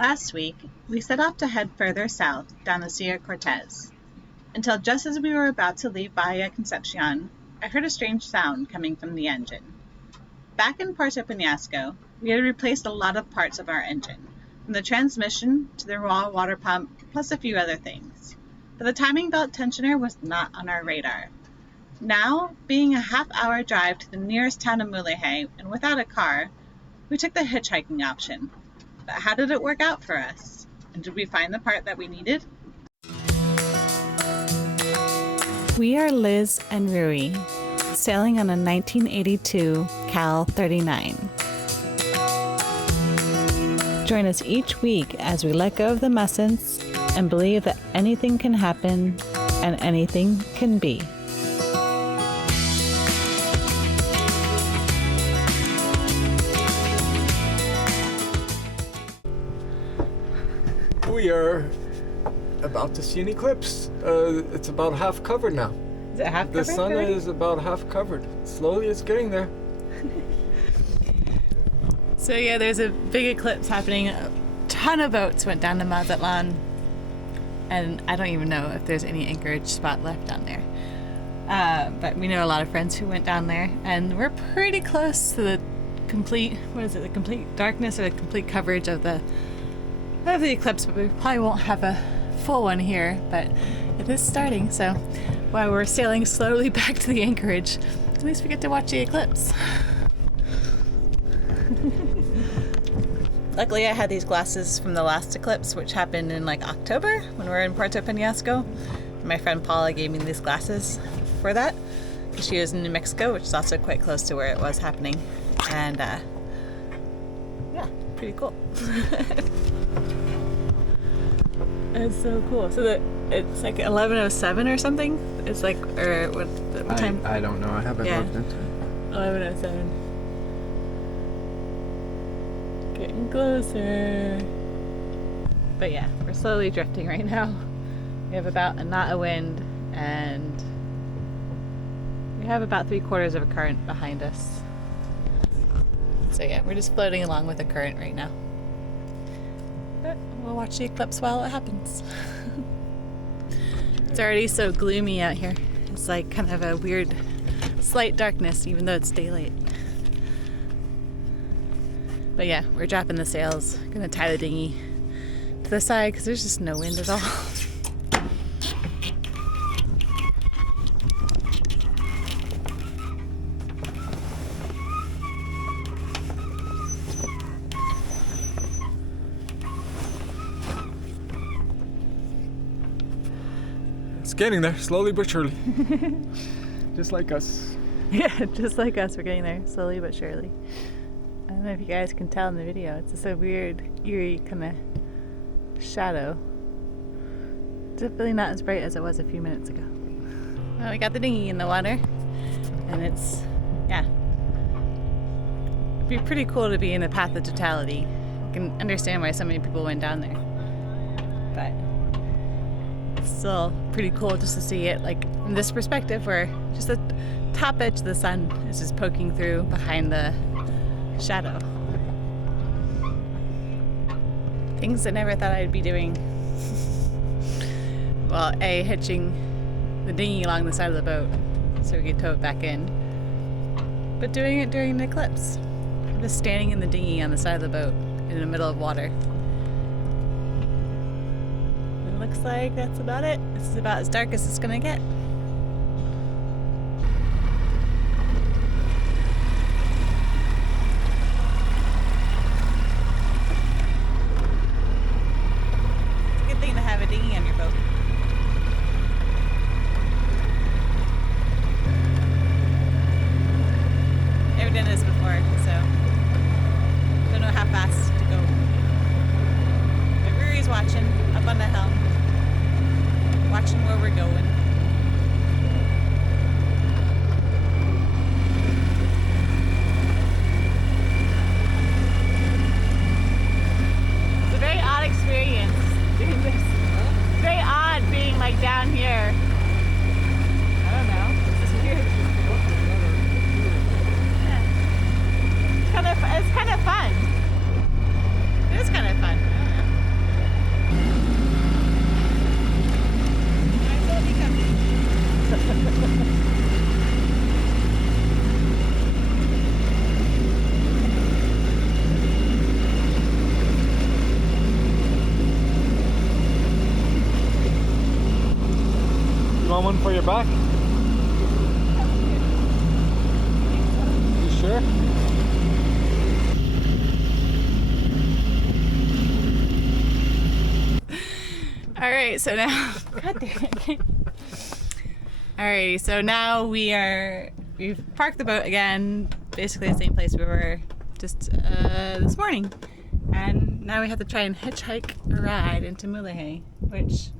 Last week, we set off to head further south down the Sierra Cortez, until just as we were about to leave Bahia Concepcion, I heard a strange sound coming from the engine. Back in Puerto Penasco, we had replaced a lot of parts of our engine, from the transmission to the raw water pump, plus a few other things. But the timing belt tensioner was not on our radar. Now, being a half-hour drive to the nearest town of Mulege and without a car, we took the hitchhiking option. But how did it work out for us? And did we find the part that we needed? We are Liz and Rui, sailing on a 1982 Cal 39. Join us each week as we let go of the mussins and believe that anything can happen and anything can be. We are about to see an eclipse. It's about half covered now. Is it half covered? The sun is about half covered. Slowly it's getting there. So yeah, there's a big eclipse happening. A ton of boats went down to Mazatlan, and I don't even know if there's any anchorage spot left down there. But we know a lot of friends who went down there, and we're pretty close to the complete, the complete darkness or the complete coverage of the eclipse, but we probably won't have a full one here, but it is starting. So while we're sailing slowly back to the anchorage, at least we get to watch the eclipse. Luckily, I had these glasses from the last eclipse, which happened in like October when we were in Puerto Penasco. My friend Paula gave me these glasses for that because she was in New Mexico, which is also quite close to where it was happening. And yeah, pretty cool. It's so cool. So it's like 11:07 or something. It's like, or what time? I don't know. I haven't looked into it. 11:07. Getting closer. But yeah, we're slowly drifting right now. We have about a knot of wind, and we have about 3/4 of a current behind us. So yeah, we're just floating along with the current right now. But we'll watch the eclipse while it happens. It's already so gloomy out here. It's like kind of a weird, slight darkness, even though it's daylight. But yeah, we're dropping the sails. Gonna tie the dinghy to the side because there's just no wind at all. It's getting there, slowly but surely. Just like us. Yeah, just like us, we're getting there, slowly but surely. I don't know if you guys can tell in the video, it's just a weird, eerie kind of shadow. Definitely not as bright as it was a few minutes ago. Well, we got the dinghy in the water, and it's, yeah. It'd be pretty cool to be in the path of totality. I can understand why so many people went down there. But it's still pretty cool just to see it like from this perspective where just the top edge of the sun is just poking through behind the shadow. Things I never thought I'd be doing. Well, A, hitching the dinghy along the side of the boat so we could tow it back in, but doing it during an eclipse. I'm just standing in the dinghy on the side of the boat in the middle of water. It looks like that's about it. This is about as dark as it's gonna get. Thing to have a dinghy on your boat. Never done this before, so don't know how fast to go. But Ruri's watching up on the helm, watching where we're going. one for your back? You sure? Alright, so now God damn it. Alrighty, so now we've parked the boat again, basically the same place we were just this morning. And now we have to try and hitchhike a ride into Mulege, which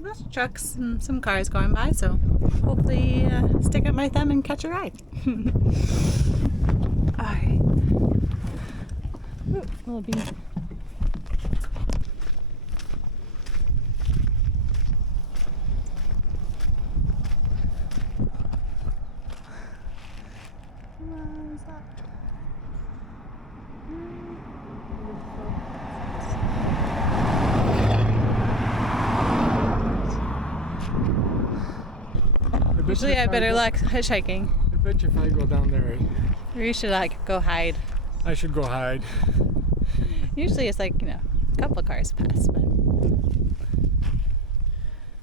there's trucks and some cars going by, so hopefully stick out my thumb and catch a ride. Alright. Ooh, little bee. Usually I have better luck hitchhiking. I bet you if I go down there, Or you should like go hide. I should go hide. Usually it's like, a couple cars pass, but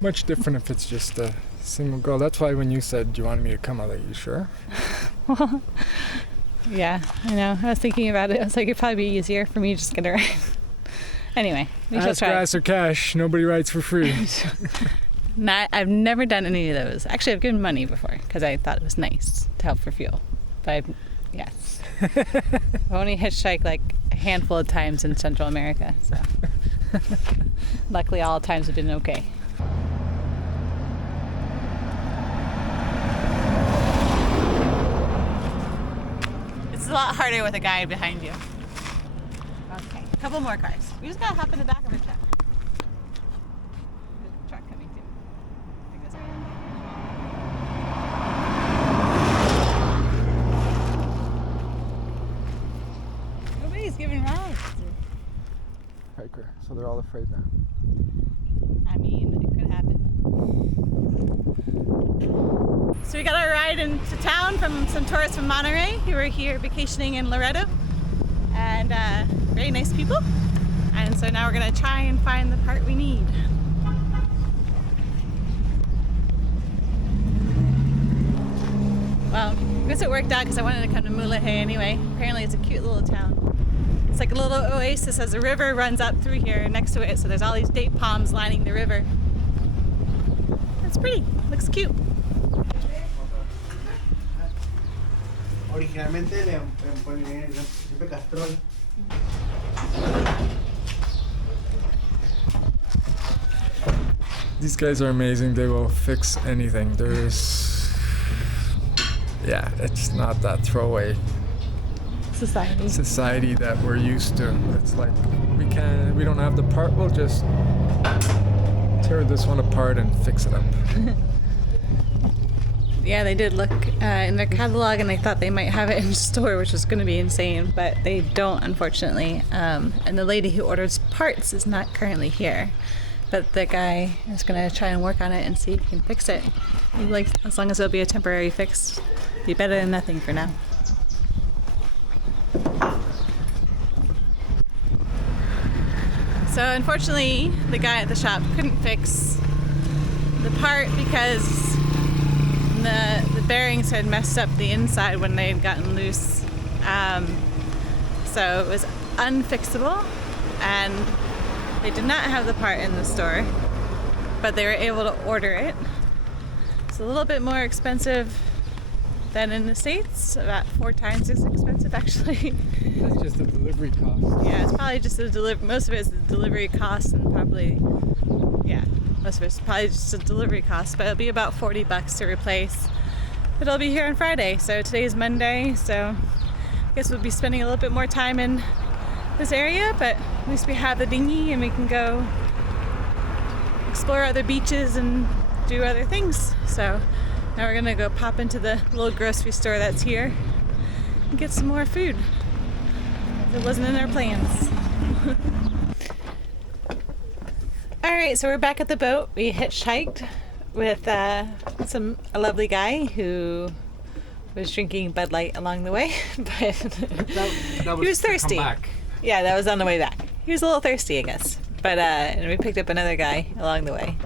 Much different if it's just a single girl. That's why when you said you wanted me to come, I was like, you sure? well, yeah, I know. I was thinking about it. I was like, it'd probably be easier for me to just get a ride. Anyway, we shall Ask try. grass or cash, nobody rides for free. I've never done any of those. Actually, I've given money before because I thought it was nice to help for fuel. But yes, I've only hitchhiked like a handful of times in Central America. So luckily, all times have been okay. It's a lot harder with a guide behind you. Okay, a couple more cars. We just gotta hop in the back of a truck. There's a truck coming too. I think this way. Nobody's giving rides. Hiker, so they're all afraid now. I mean, it could happen. So we got our ride into town from some tourists from Monterey who were here vacationing in Loreto, and very nice people. And so now we're gonna try and find the part we need. Well, I guess it worked out because I wanted to come to Mulege anyway. Apparently it's a cute little town. It's like a little oasis as a river runs up through here next to it, so there's all these date palms lining the river. It's pretty, looks cute. Originalmente le ponen siempre castrol. These guys are amazing. They will fix anything. It's not that throwaway society that we're used to. It's like we don't have the part, we'll just tear this one apart and fix it up. Yeah, they did look in their catalog and they thought they might have it in store, which was going to be insane, but they don't, unfortunately. And the lady who orders parts is not currently here, but the guy is going to try and work on it and see if he can fix it. Like, as long as it'll be a temporary fix, be better than nothing for now. So unfortunately, the guy at the shop couldn't fix the part because the bearings had messed up the inside when they had gotten loose. So it was unfixable, and they did not have the part in the store, but they were able to order it. It's a little bit more expensive than in the States, about 4 times as expensive actually. That's just the delivery cost. Yeah, it's probably just most of it is the delivery cost, and probably, most of it's probably just a delivery cost, but it'll be about $40 to replace. But it'll be here on Friday, so today's Monday, so I guess we'll be spending a little bit more time in this area, but at least we have the dinghy and we can go explore other beaches and do other things. So now we're gonna go pop into the little grocery store that's here and get some more food. It wasn't in our plans. Alright, so we're back at the boat. We hitchhiked with a lovely guy who was drinking Bud Light along the way, but that he was thirsty. Come back. Yeah, that was on the way back. He was a little thirsty, I guess. But and we picked up another guy along the way.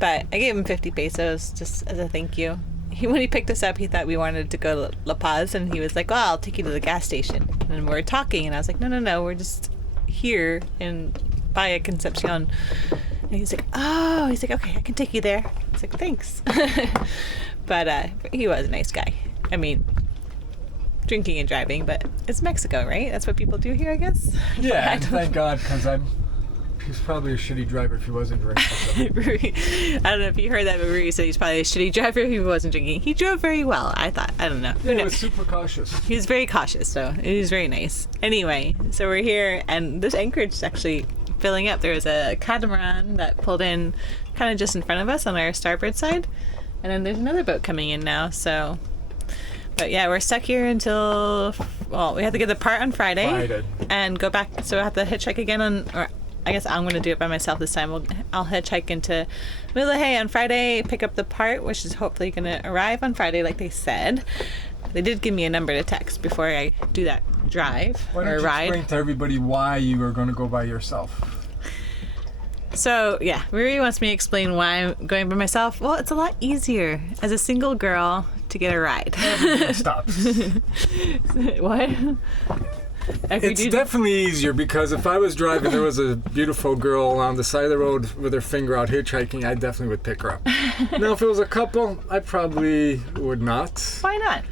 But I gave him 50 pesos just as a thank you. When he picked us up, he thought we wanted to go to La Paz, and he was like, well, I'll take you to the gas station. And we were talking, and I was like, no, we're just here in Bahia Concepcion. And he's like, okay, I can take you there. I was like, thanks. But he was a nice guy. I mean, drinking and driving, but it's Mexico, right? That's what people do here, I guess. Yeah, thank God, because he's probably a shitty driver if he wasn't drinking. So. I don't know if you heard that, but Rui said he's probably a shitty driver if he wasn't drinking. He drove very well, I thought. I don't know. Yeah, he was super cautious. He was very cautious, so it was very nice. Anyway, so we're here, and this anchorage is actually filling up. There was a catamaran that pulled in kind of just in front of us on our starboard side, and then there's another boat coming in now, so... But yeah, we're stuck here until... Well, we have to get the part on Friday. And go back, so we'll have to hitchhike again or I guess I'm going to do it by myself this time. I'll hitchhike into Mulege on Friday, pick up the part, which is hopefully going to arrive on Friday like they said. They did give me a number to text before I do that drive or ride. Why don't you explain to everybody why you are going to go by yourself? So, yeah, Riri wants me to explain why I'm going by myself. Well, it's a lot easier as a single girl to get a ride. Everything stops. What? It's definitely easier because if I was driving, there was a beautiful girl on the side of the road with her finger out hitchhiking, I definitely would pick her up. Now, if it was a couple, I probably would not. Why not?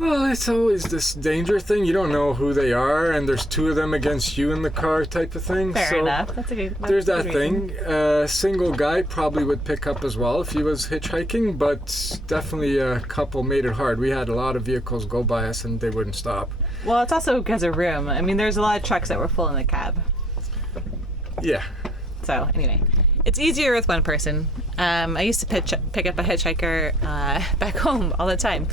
Well, it's always this danger thing. You don't know who they are, and there's two of them against you in the car type of thing. Fair enough. That's a good There's that thing. Single guy probably would pick up as well if he was hitchhiking, but definitely a couple made it hard. We had a lot of vehicles go by us, and they wouldn't stop. Well, it's also because of room. I mean, there's a lot of trucks that were full in the cab. Yeah. So, anyway. It's easier with one person. I used to pick up a hitchhiker back home all the time.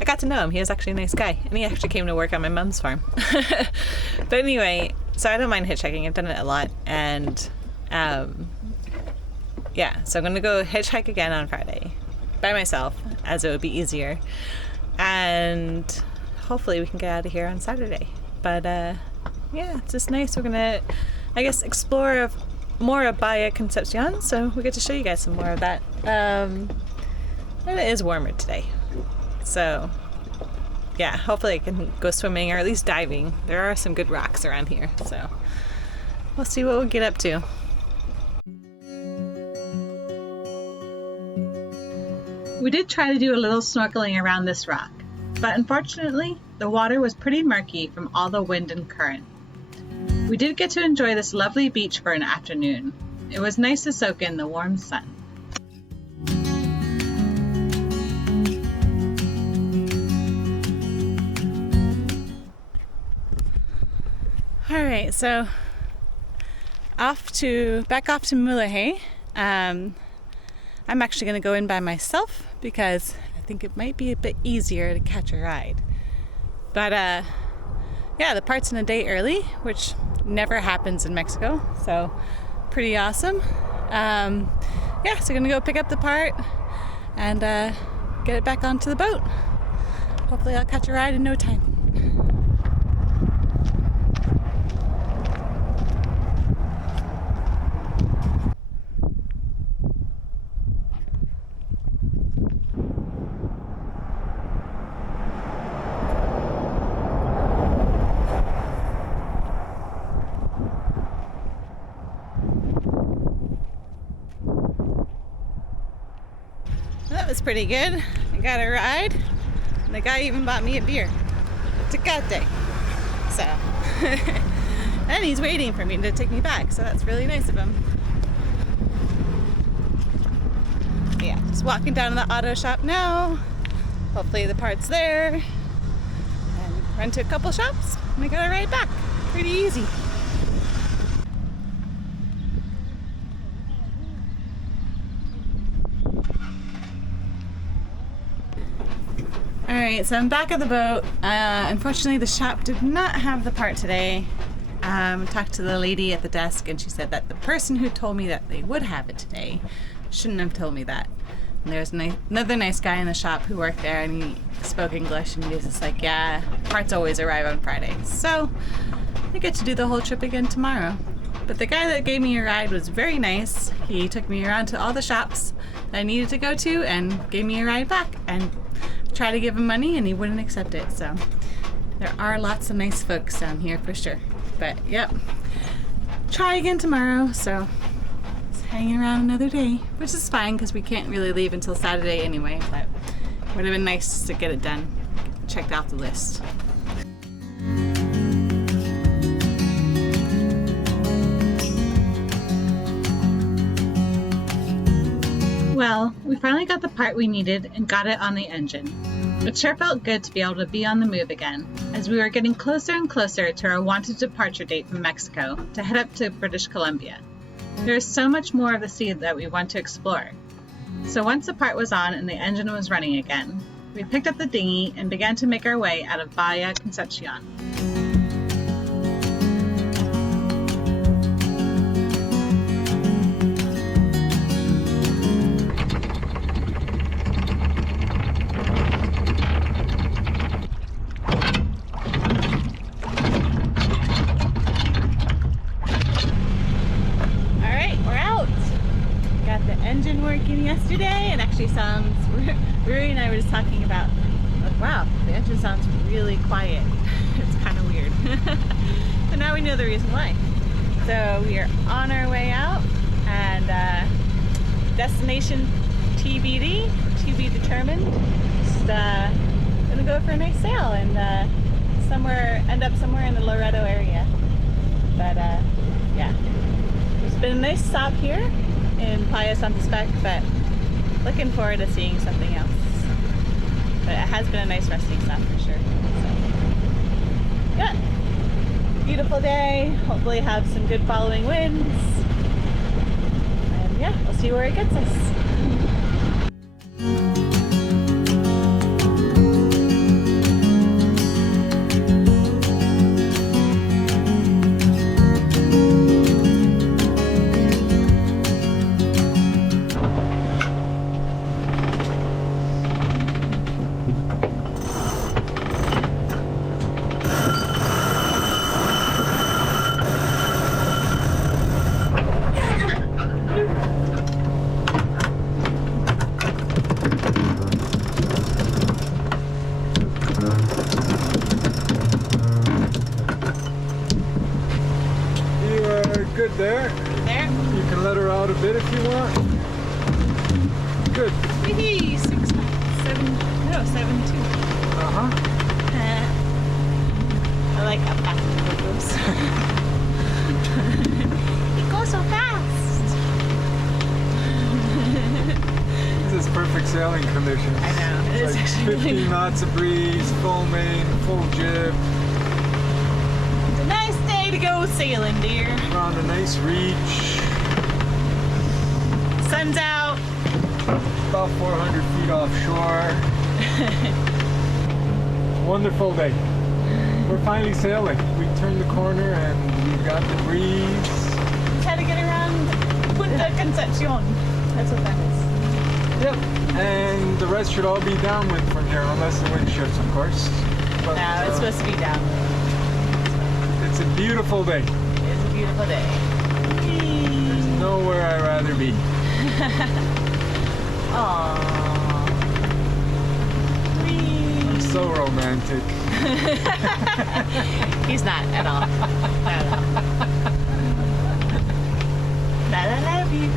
I got to know him. He was actually a nice guy. And he actually came to work on my mom's farm. But anyway, so I don't mind hitchhiking. I've done it a lot. And, yeah. So I'm going to go hitchhike again on Friday. By myself, as it would be easier. And hopefully we can get out of here on Saturday. But, yeah, it's just nice. We're going to, I guess, explore more of Bahia Concepcion. So we get to show you guys some more of that. And it is warmer today. So, yeah, hopefully I can go swimming or at least diving. There are some good rocks around here, so we'll see what we'll get up to. We did try to do a little snorkeling around this rock, but unfortunately, the water was pretty murky from all the wind and current. We did get to enjoy this lovely beach for an afternoon. It was nice to soak in the warm sun. Alright, so back off to Mulege. I'm actually going to go in by myself because I think it might be a bit easier to catch a ride. But yeah, the part's in a day early, which never happens in Mexico, so pretty awesome. Yeah, so I'm going to go pick up the part and get it back onto the boat. Hopefully I'll catch a ride in no time. That was pretty good. I got a ride, and the guy even bought me a beer. Tecate. So, and he's waiting for me to take me back, so that's really nice of him. Yeah, just walking down to the auto shop now. Hopefully the part's there. And run to a couple shops, and I got a ride back. Pretty easy. Alright, so I'm back at the boat. Unfortunately, the shop did not have the part today. Talked to the lady at the desk, and she said that the person who told me that they would have it today shouldn't have told me that. And there's another nice guy in the shop who worked there, and he spoke English, and he was just like, yeah, parts always arrive on Friday. So I get to do the whole trip again tomorrow. But the guy that gave me a ride was very nice. He took me around to all the shops that I needed to go to and gave me a ride back, and tried to give him money and he wouldn't accept it. So there are lots of nice folks down here for sure. But yep, try again tomorrow. So just hanging around another day, which is fine because we can't really leave until Saturday anyway, but it would have been nice to get it done, checked off the list. Well, we finally got the part we needed and got it on the engine. It sure felt good to be able to be on the move again, as we were getting closer and closer to our wanted departure date from Mexico to head up to British Columbia. There is so much more of the sea that we want to explore. So once the part was on and the engine was running again, we picked up the dinghy and began to make our way out of Bahia Concepcion. Engine working yesterday, and actually sounds, Rui and I were just talking about, like, wow, the engine sounds really quiet. It's kind of weird. So now we know the reason why. So we are on our way out, and destination TBD, to be determined. Just gonna go for a nice sail and end up somewhere in the Loreto area. But yeah, it's been a nice stop here in Playa Santispac, but looking forward to seeing something else. But it has been a nice resting stop for sure. So, yeah, beautiful day. Hopefully have some good following winds. And yeah, we'll see where it gets us. Good there. There? You can let her out a bit if you want. Good. 7.2. I like how fast it goes. It goes so fast. This is perfect sailing conditions. I know. It's like actually 15 really knots of breeze, full main, full jib. It's a nice day to go sailing, dear. We're on a nice reach. Sun's out. About 400 feet offshore. Wonderful day. We're finally sailing. We turned the corner and we got the breeze. Just had to get around Playa Concepcion. That's what that is. Yep. And the rest should all be downwind from here, unless the wind shifts, of course. But, No, it's supposed to be down. It's a beautiful day. It is a beautiful day. There's nowhere I'd rather be. Aww. I'm so romantic. He's not at all. Not at all. But I love you.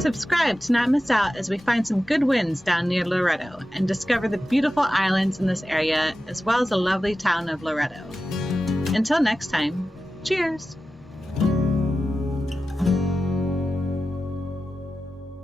Subscribe to not miss out as we find some good winds down near Loreto and discover the beautiful islands in this area as well as the lovely town of Loreto. Until next time, cheers!